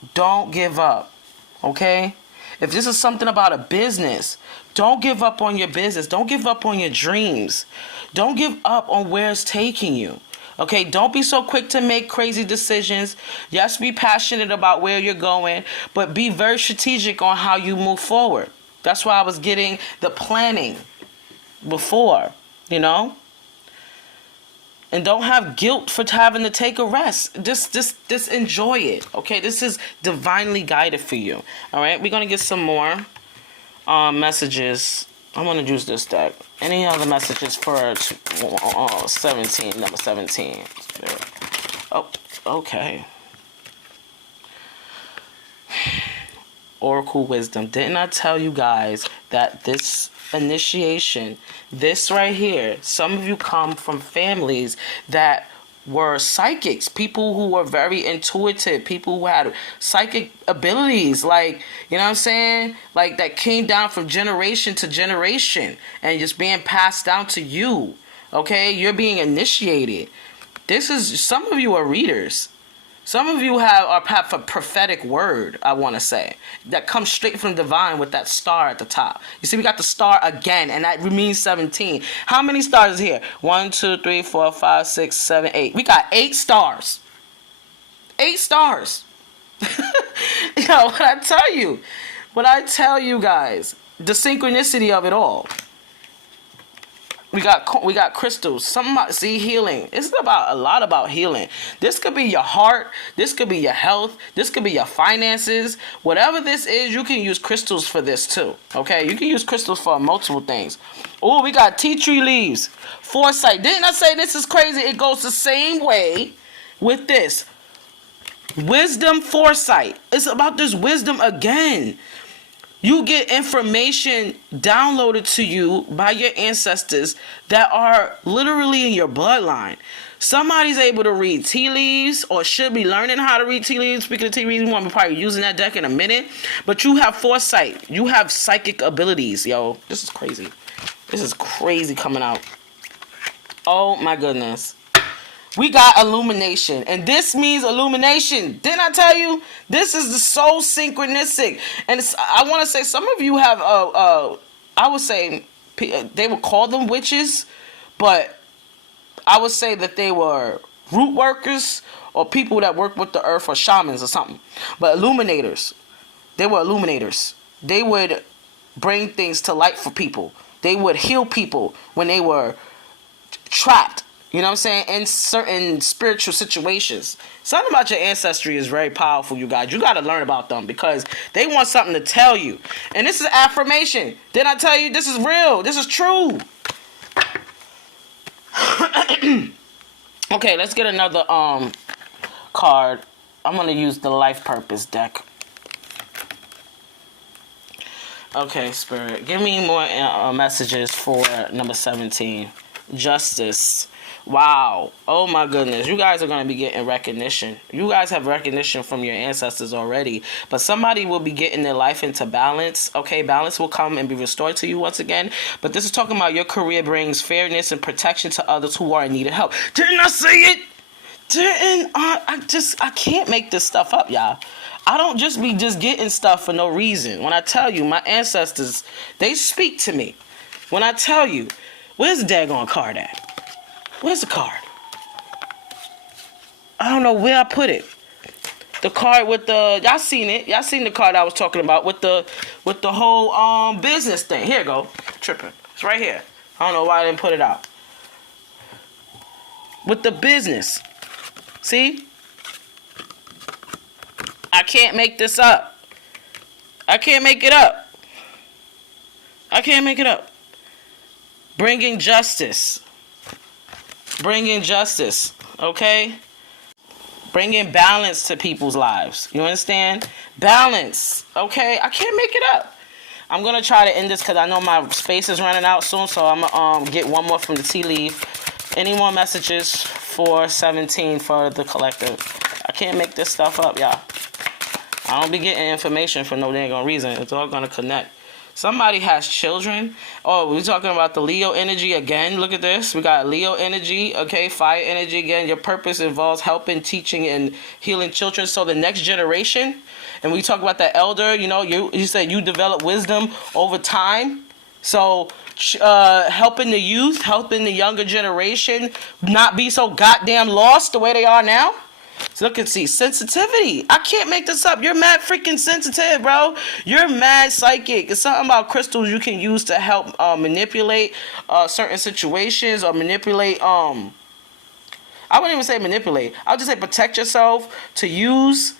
Okay, if this is something about a business, don't give up on your business. Don't give up on your dreams. Don't give up on where it's taking you. Okay, don't be so quick to make crazy decisions. Yes, be passionate about where you're going, but be very strategic on how you move forward. That's why I was getting the planning before, And don't have guilt for having to take a rest. Just enjoy it. Okay, this is divinely guided for you. All right, we're going to get some more messages. I'm going to use this deck. Any other messages for 17, number 17? Oh, okay. Oracle wisdom. Didn't I tell you guys that this initiation, this right here, some of you come from families that were psychics, people who were very intuitive, people who had psychic abilities, like, you know what I'm saying, like that came down from generation to generation and just being passed down to you. Okay, you're being initiated. This is, some of you are readers. Some of you have a prophetic word, I want to say, that comes straight from divine with that star at the top. You see, we got the star again, and that means 17. How many stars is here? 1, 2, 3, 4, 5, 6, 7, 8. We got 8 stars. 8 stars. Yo, what I tell you guys, the synchronicity of it all. We got crystals. See, healing. It's about a lot about healing. This could be your heart. This could be your health. This could be your finances. Whatever this is, you can use crystals for this too. Okay, you can use crystals for multiple things. Oh, we got tea tree leaves. Foresight. Didn't I say this is crazy? It goes the same way with this. Wisdom, foresight. It's about this wisdom again. You get information downloaded to you by your ancestors that are literally in your bloodline. Somebody's able to read tea leaves or should be learning how to read tea leaves. Speaking of tea leaves, we'll be probably using that deck in a minute. But you have foresight. You have psychic abilities, yo. This is crazy. This is crazy coming out. Oh, my goodness. We got illumination, and this means illumination. Didn't I tell you? This is the soul synchronistic, and I want to say some of you have, I would say, they would call them witches, but I would say that they were root workers or people that work with the earth or shamans or something. But illuminators, they were illuminators. They would bring things to light for people. They would heal people when they were trapped. You know what I'm saying? In certain spiritual situations. Something about your ancestry is very powerful, you guys. You got to learn about them because they want something to tell you. And this is affirmation. Didn't I tell you this is real? This is true. Okay, let's get another card. I'm going to use the life purpose deck. Okay, Spirit. Give me more messages for number 17. Justice. Wow. Oh my goodness. You guys are going to be getting recognition. You guys have recognition from your ancestors already. But somebody will be getting their life into balance. Okay, balance will come and be restored to you once again. But this is talking about your career brings fairness and protection to others who are in need of help. Didn't I say it? I can't make this stuff up, y'all. I don't just be getting stuff for no reason. When I tell you, my ancestors, they speak to me. When I tell you, where's the daggone card at? Where's the card? I don't know where I put it. The card with the, y'all seen it. Y'all seen the card I was talking about with the whole business thing. Here you go. Tripping. It's right here. I don't know why I didn't put it out. With the business. See? I can't make this up. I can't make it up. I can't make it up. Bringing justice. Bringing justice, okay? Bringing balance to people's lives. You understand? Balance, okay? I can't make it up. I'm going to try to end this because I know my space is running out soon, so I'm going to get one more from the tea leaf. Any more messages for 17 for the collective? I can't make this stuff up, y'all. I don't be getting information for no dang reason. It's all going to connect. Somebody has children. Oh, we're talking about the Leo energy again. Look at this. We got Leo energy, okay, fire energy again. Your purpose involves helping, teaching, and healing children. So the next generation, and we talk about the elder, you know, you said you develop wisdom over time. So helping the youth, helping the younger generation not be so goddamn lost the way they are now. So look and see, sensitivity. I can't make this up. You're mad freaking sensitive, bro. You're mad psychic. It's something about crystals you can use to help manipulate certain situations or manipulate. I wouldn't even say manipulate. I'll just say protect yourself to use.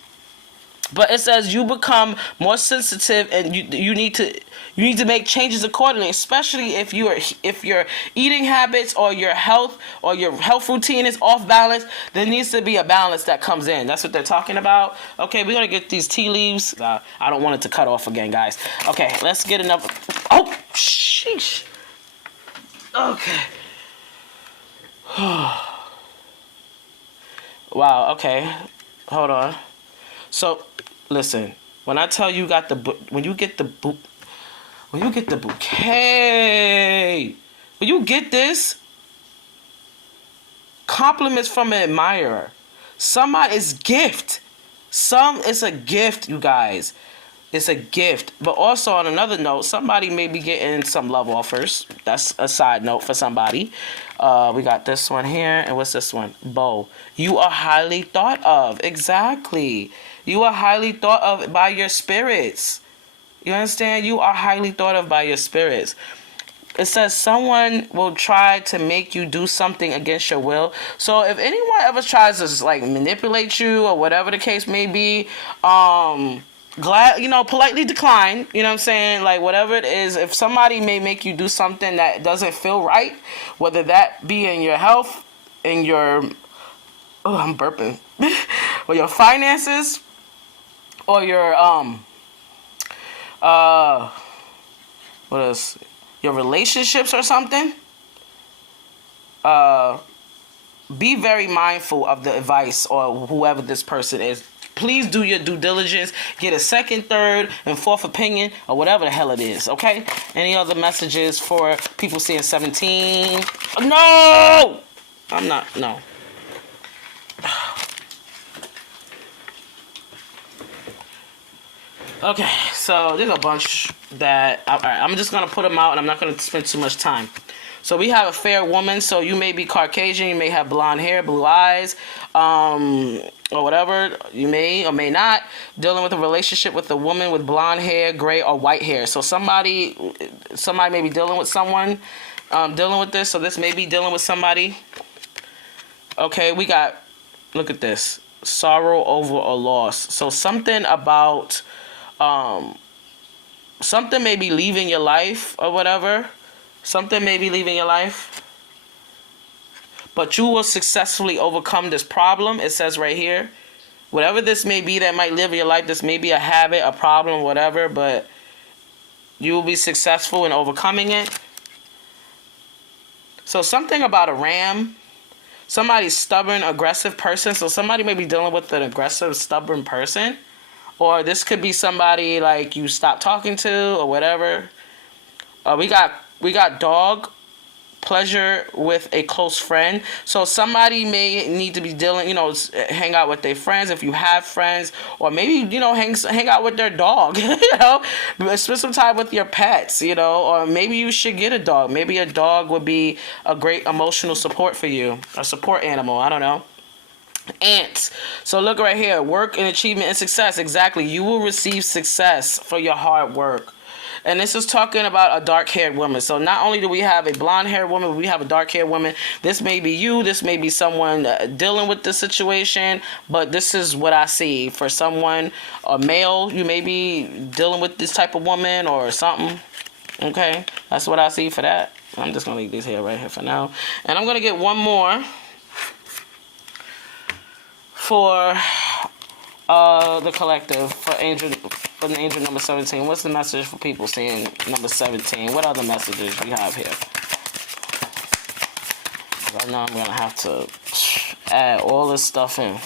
But it says you become more sensitive, and you need to make changes accordingly, especially if your eating habits or your health routine is off balance. There needs to be a balance that comes in. That's what they're talking about. Okay, we're gonna get these tea leaves. I don't want it to cut off again, guys. Okay, let's get another. Oh, sheesh. Okay. Wow, okay. Hold on. So, listen. When I tell you got the when you get the when you get the bouquet, when you get this, compliments from an admirer. Somebody's gift. It's a gift, you guys. It's a gift. But also on another note, somebody may be getting some love offers. That's a side note for somebody. We got this one here. And what's this one? Bow. You are highly thought of. Exactly. You are highly thought of by your spirits. You understand? You are highly thought of by your spirits. It says someone will try to make you do something against your will. So if anyone ever tries to like manipulate you or whatever the case may be, politely decline. You know what I'm saying? Like whatever it is, if somebody may make you do something that doesn't feel right, whether that be in your health, in your I'm burping, or your finances, or your what else? Your relationships or something, be very mindful of the advice or whoever this person is. Please do your due diligence. Get a second, third, and fourth opinion or whatever the hell it is, okay? Any other messages for people seeing 17? No! I'm not, no. Okay, so there's a bunch that, all right, I'm just going to put them out and I'm not going to spend too much time. So we have a fair woman, so you may be Caucasian, you may have blonde hair, blue eyes, or whatever, you may or may not, dealing with a relationship with a woman with blonde hair, gray, or white hair. So somebody may be dealing with someone, dealing with this, so this may be dealing with somebody. Okay, we got, look at this, sorrow over a loss. So something about... something may be leaving your life or whatever. Something may be leaving your life. But you will successfully overcome this problem. It says right here. Whatever this may be that might live in your life. This may be a habit, a problem, whatever. But you will be successful in overcoming it. So something about a ram. Somebody's stubborn, aggressive person. So somebody may be dealing with an aggressive, stubborn person. Or this could be somebody like you stop talking to or whatever. We got dog, pleasure with a close friend. So somebody may need to be dealing, hang out with their friends if you have friends. Or maybe, hang out with their dog, spend some time with your pets, Or maybe you should get a dog. Maybe a dog would be a great emotional support for you. A support animal, I don't know. Ants. So look right here. Work and achievement and success. Exactly. You will receive success for your hard work. And this is talking about a dark-haired woman. So not only do we have a blonde-haired woman, but we have a dark-haired woman. This may be you. This may be someone dealing with this situation. But this is what I see. For someone, a male, you may be dealing with this type of woman or something. Okay? That's what I see for that. I'm just going to leave these here right here for now. And I'm going to get one more. For the collective, for the angel number 17. What's the message for people seeing number 17? What other messages we have here? I know I'm going to have to add all this stuff in.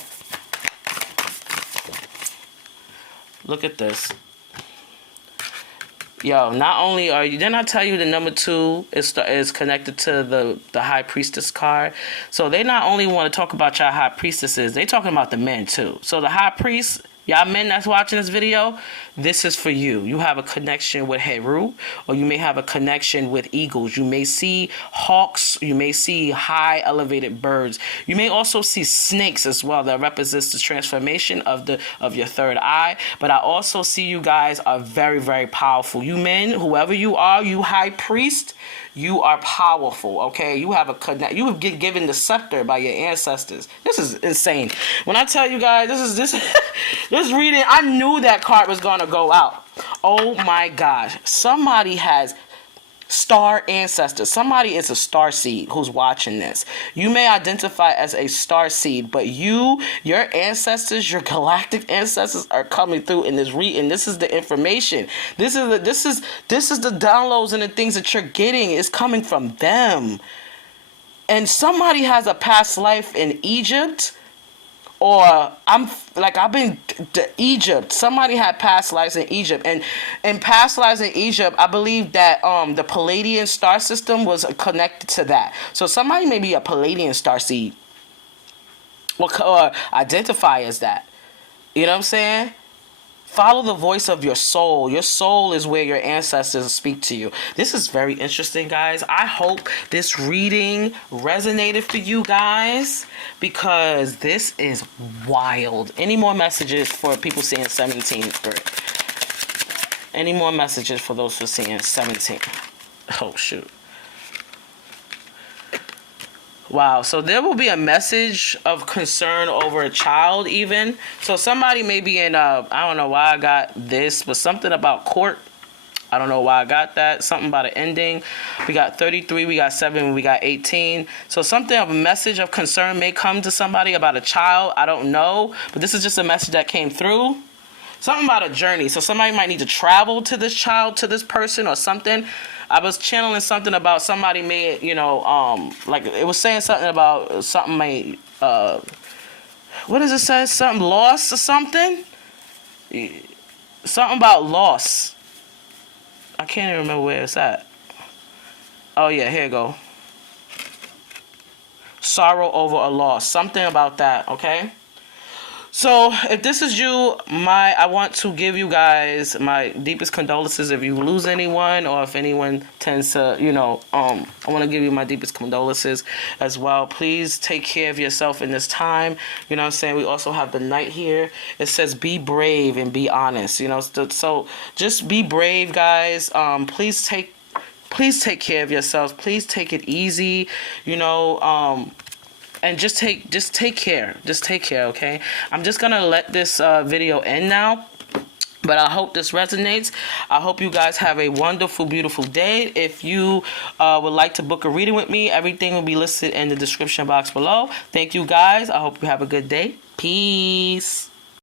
Look at this. Yo, not only are you... Didn't I tell you the number 2 is connected to the High Priestess card? So they not only want to talk about y'all High Priestesses, they talking about the men too. So the High Priest... Y'all men that's watching this video, this is for you. You have a connection with Heru, or you may have a connection with eagles. You may see hawks. You may see high elevated birds. You may also see snakes as well. That represents the transformation of your third eye. But I also see you guys are very, very powerful. You men, whoever you are, you high priest, you are powerful, okay? You have you have been given the scepter by your ancestors. This is insane. When I tell you guys, this reading, I knew that card was going to go out. Oh my gosh. Somebody has star ancestors. Somebody is a star seed who's watching this. You may identify as a star seed, but your ancestors, your galactic ancestors are coming through in this reading. This is the information. This is the downloads and the things that you're getting is coming from them. And somebody has a past life in Egypt. or I've been to Egypt. Somebody had past lives in Egypt, and in past lives in Egypt, I believe that the Palladian star system was connected to that. So somebody may be a Palladian star seed, or identify as that. You know what I'm saying? Follow the voice of your soul. Your soul is where your ancestors speak to you. This is very interesting, guys. I hope this reading resonated for you guys, because this is wild. Any more messages for people seeing 17? Any more messages for those who are seeing 17? Oh, shoot. Wow, so there will be a message of concern over a child even. So somebody may be in, I don't know why I got this, but something about court. I don't know why I got that. Something about an ending. We got 33, we got 7, we got 18. So something of a message of concern may come to somebody about a child. I don't know, but this is just a message that came through. Something about a journey. So somebody might need to travel to this child, to this person or something. I was channeling something about somebody may, like it was saying something about something may, what does it say? Something lost or something? Something about loss. I can't even remember where it's at. Oh yeah, here you go. Sorrow over a loss. Something about that, okay? So, if this is you, I want to give you guys my deepest condolences if you lose anyone, or if anyone tends to, I want to give you my deepest condolences as well. Please take care of yourself in this time. You know what I'm saying? We also have the night here. It says be brave and be honest. So just be brave, guys. Please take care of yourselves. Please take it easy. And just take care. Just take care, okay? I'm just gonna let this video end now. But I hope this resonates. I hope you guys have a wonderful, beautiful day. If you would like to book a reading with me, everything will be listed in the description box below. Thank you, guys. I hope you have a good day. Peace.